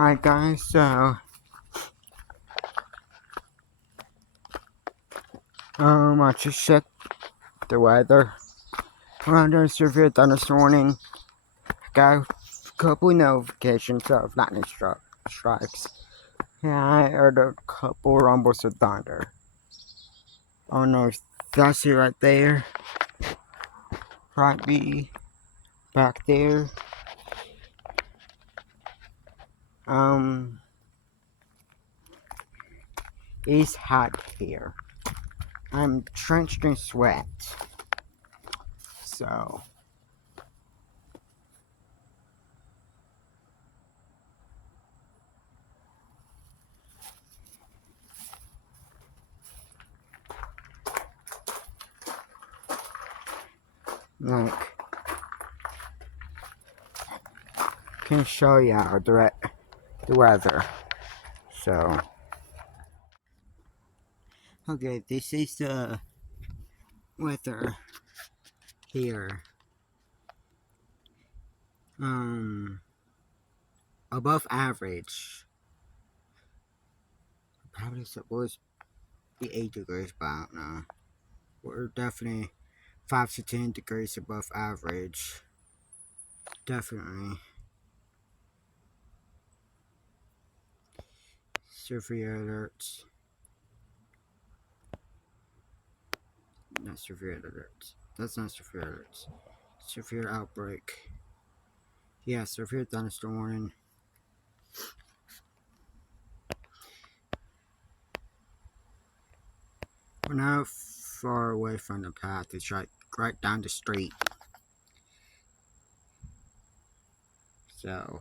Hi guys, I just checked the weather. We're under severe thunderstorm warning. Got a couple notifications of lightning strikes. Yeah, I heard a couple rumbles of thunder. Oh no, that's it right there. Right be back there. Um, it's hot here. I'm drenched in sweat. So, like, can show you the weather. So, okay, this is the weather here. Above average. Probably supposed to be 8 degrees, but I don't know. We're definitely 5 to 10 degrees above average. Definitely. Severe alerts. Not severe alerts. That's not severe alerts. Severe outbreak. Yeah, severe thunderstorm warning. We're not far away from the path. It's right down the street. So,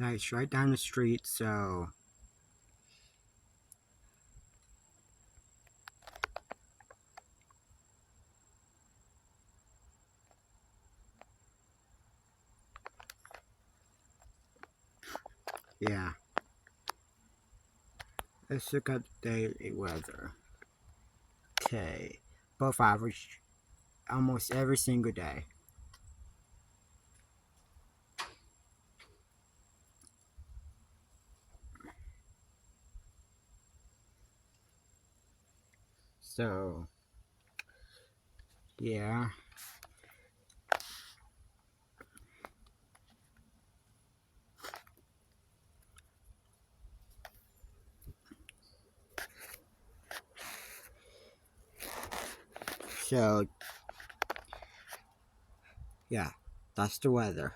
yeah, it's right down the street. So, yeah. Let's look at the daily weather. Okay, above average almost every single day. So, yeah. So, yeah, that's the weather.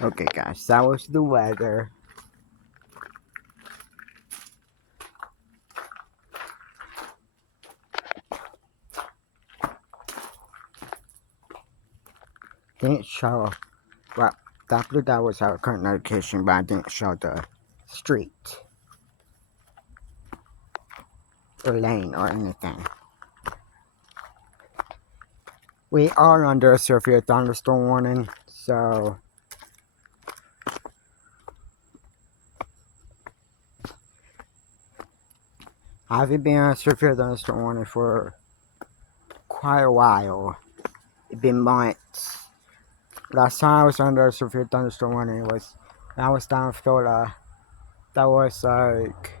Okay, guys, that was the weather. Didn't show, well, that was our current location, but I didn't show the street or lane or anything. We are under a severe thunderstorm warning, so I haven't been on a severe thunderstorm warning for quite a while. It's been months. Last time I was under a severe thunderstorm warning was when I was down in Florida. That was like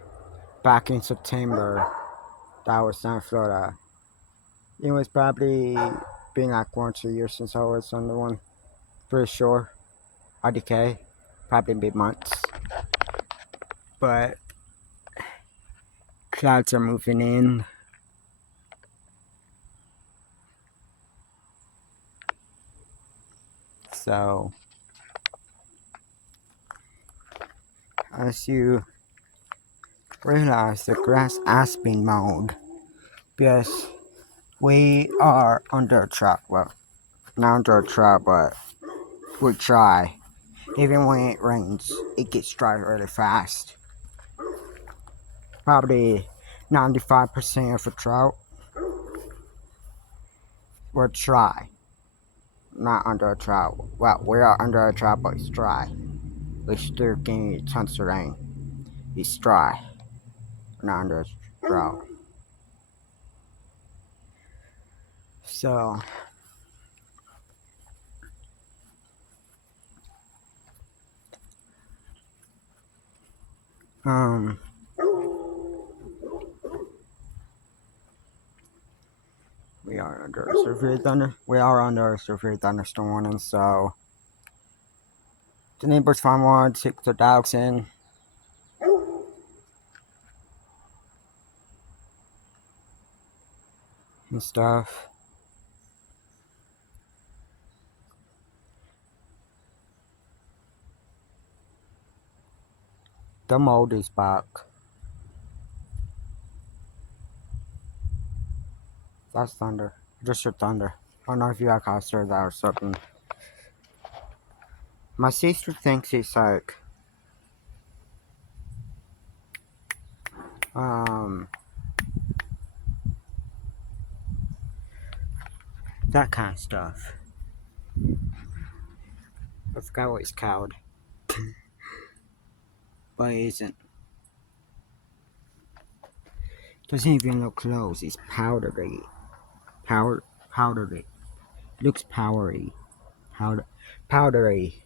back in September. That was down in Florida. It was probably been like 1 or 2 years since I was on the one. Pretty sure. RDK. Probably been months. But clouds are moving in. So as you realize, the grass has been mowed because we are under a trap. Well, not under a trap, but we're dry. Even when it rains, it gets dry really fast. Probably 95% of a drought were dry. Not under a drought. Well, we are under a drought, but it's dry. We still getting tons of rain. It's dry. Not under a drought. So, um, we are under a severe thunder. We are under a severe thunderstorm warning. So, the neighbors found one, took the dogs in. And stuff. The mold is back. That's thunder. Just your thunder. I don't know if you got heard that or something. My sister thinks it's like um that kind of stuff. I forgot what it's called. But it isn't. Doesn't even look close. It's powdery. Powdery. Looks powdery. Powdery.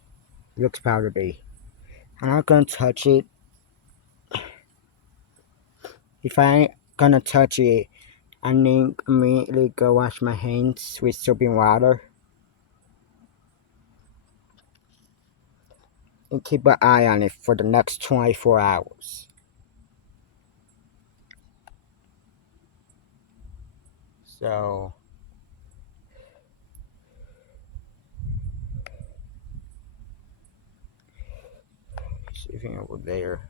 Looks powdery. I'm not gonna touch it. If I ain't gonna touch it, I need immediately go wash my hands with soap and water. And keep an eye on it for the next 24 hours. So, see if over there.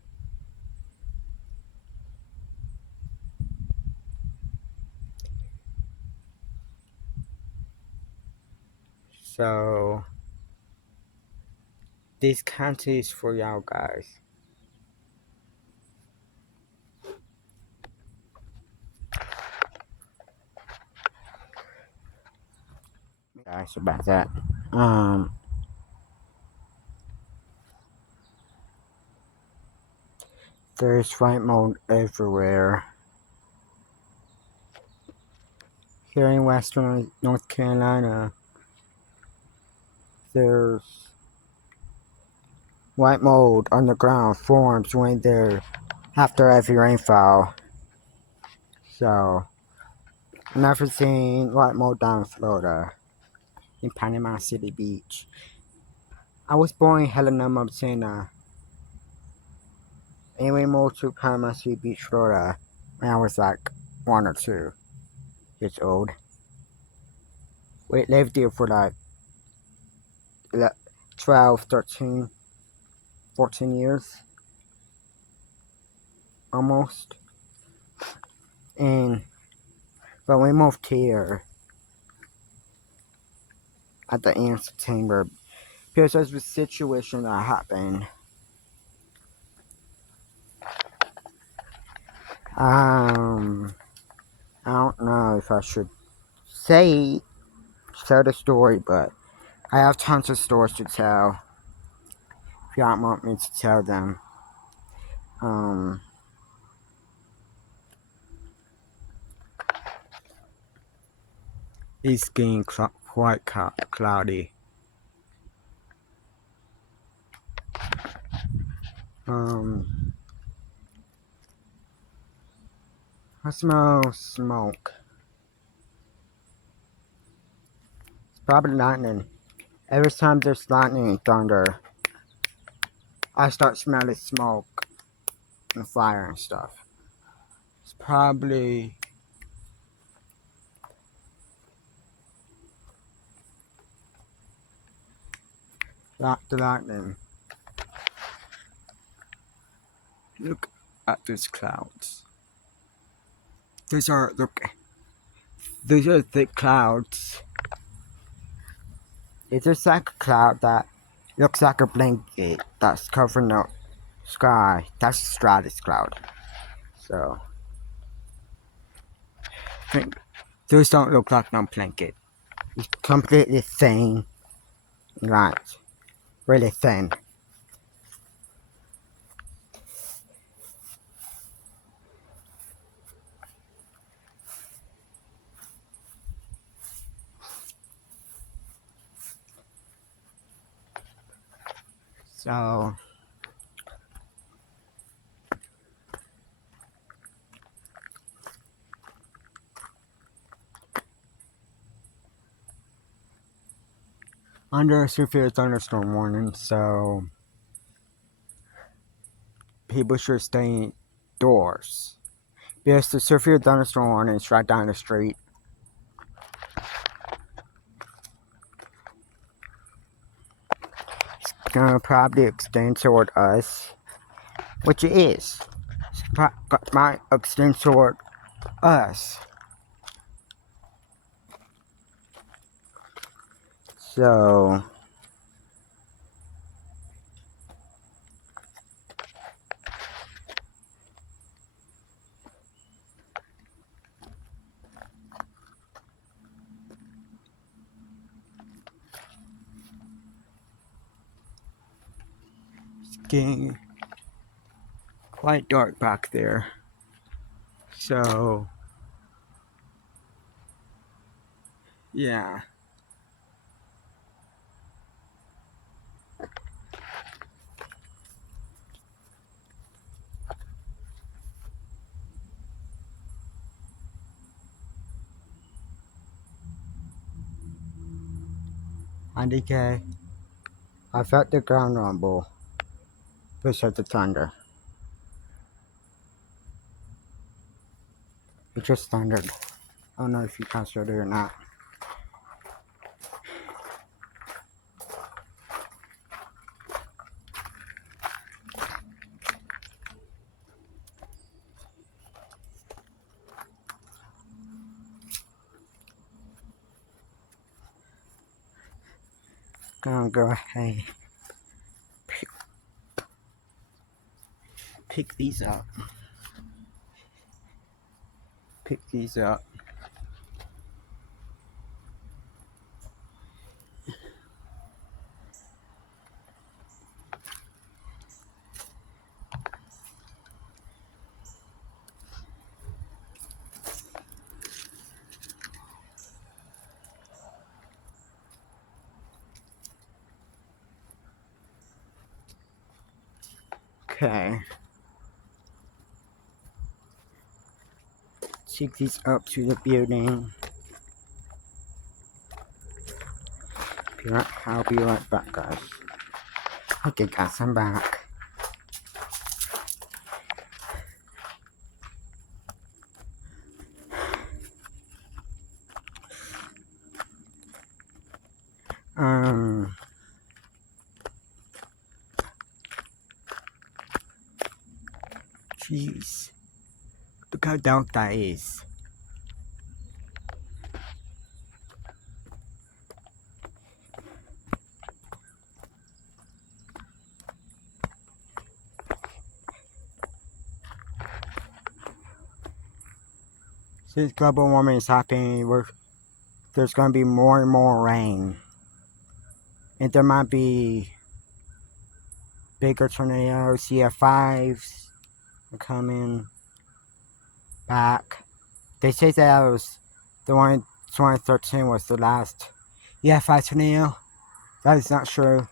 So, this content is for y'all guys. Guys, about that. There's flight mode everywhere. Here in Western North Carolina, there's white mold on the ground forms when they're after heavy rainfall. So, I've never seen white mold down in Florida, in Panama City Beach. I was born in Helena, Montana, and we moved to Panama City Beach, Florida, when I was like 1 or 2 years old. We lived there for like 12, 13, 14 years, almost. And but we moved here at the end of September because there's a situation that happened. I don't know if I should tell the story, but I have tons of stories to tell. If you don't want me to tell them, it's getting quite cloudy. I smell smoke. It's probably lightning. Every time there's lightning and thunder, I start smelling smoke and fire and stuff. It's probably the lightning. Look at these clouds. These are thick clouds. It's just like a cloud that looks like a blanket that's covering the sky. That's a stratus cloud. So, those don't look like no blanket. It's completely thin, right? Really thin. So, under a severe thunderstorm warning, so people should stay indoors. Because the severe thunderstorm warning is right down the street. It's gonna probably extend toward us, which it is. It might extend toward us. So, it's getting quite dark back there. So, yeah. IDK, I felt the ground rumble beside the thunder. It just thundered. I don't know if you guys heard it or not. Gonna go ahead pick these up. Pick these up. Okay. Take these up to the building. I'll be right back, guys. Okay, guys, I'm back. Jeez. Look how dark that is. Since global warming is happening, there's going to be more and more rain. And there might be bigger tornadoes, EF5s are coming back. They say that the one in 2013 was the last EF5 tornado. That is not true.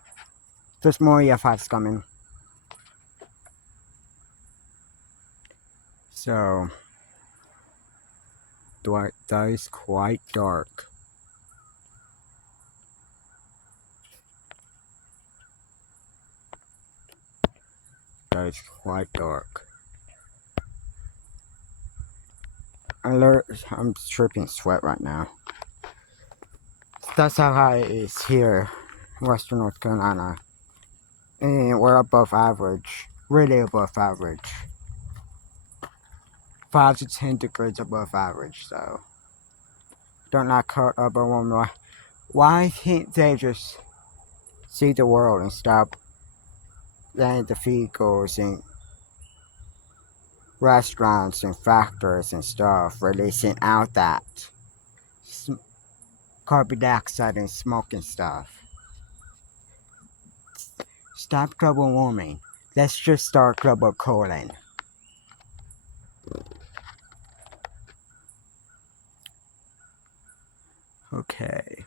There's more EF5s coming. So, that is quite dark. That is quite dark. I'm dripping sweat right now. That's how high it is here in Western North Carolina. And we're above average. Really above average. 5 to 10 degrees above average, so don't not cut up a woman. Why can't they just see the world and stop letting the vehicles and restaurants and factories and stuff releasing out that carbon dioxide and smoke and stuff? Stop global warming. Let's just start global cooling. Okay.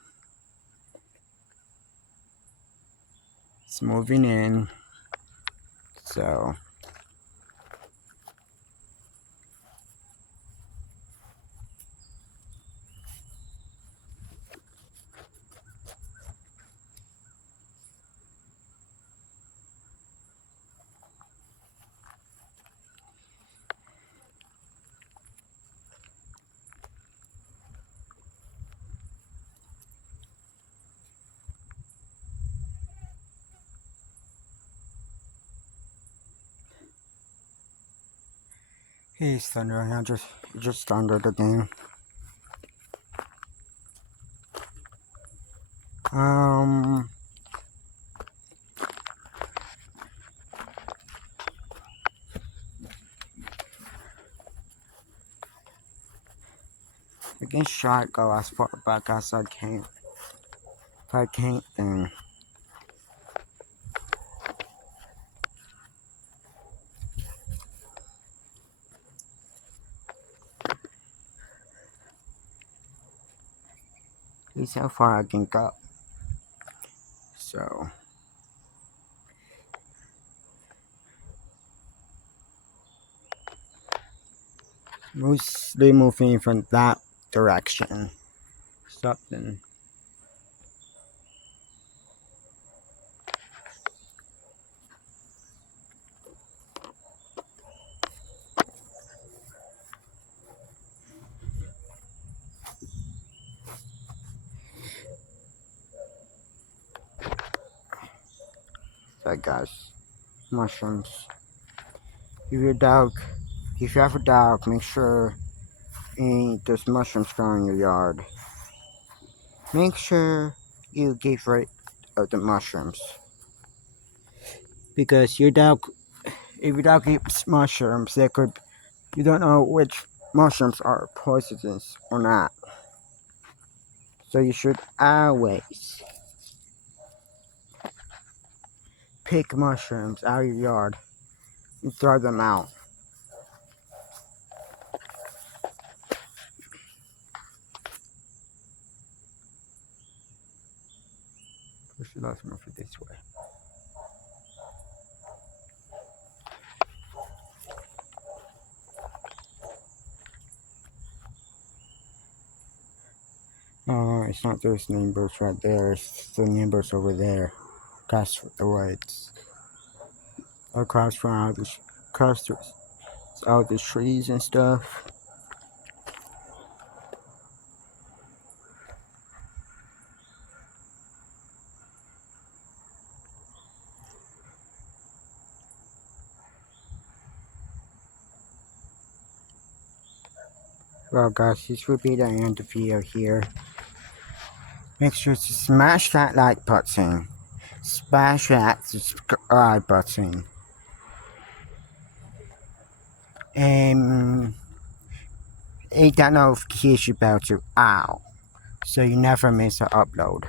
It's moving in. So he's thundering. I just thundered again. I can try to go as far back as I can. If I can't, then this is how far I can go. So mostly moving from that direction. Something. So guys, mushrooms. If you have a dog, make sure there's mushrooms growing in your yard. Make sure you get rid of the mushrooms because if your dog eats mushrooms, you don't know which mushrooms are poisonous or not. So you should always pick mushrooms out of your yard and throw them out. Let's move it this way. It's not those neighbors right there. It's the neighbors over there. Across the woods. Across from all the trees and stuff. Well guys, this will be the end of the video here. Make sure to smash that like button. Smash that subscribe button. And hit that notification bell to all, so you never miss an upload.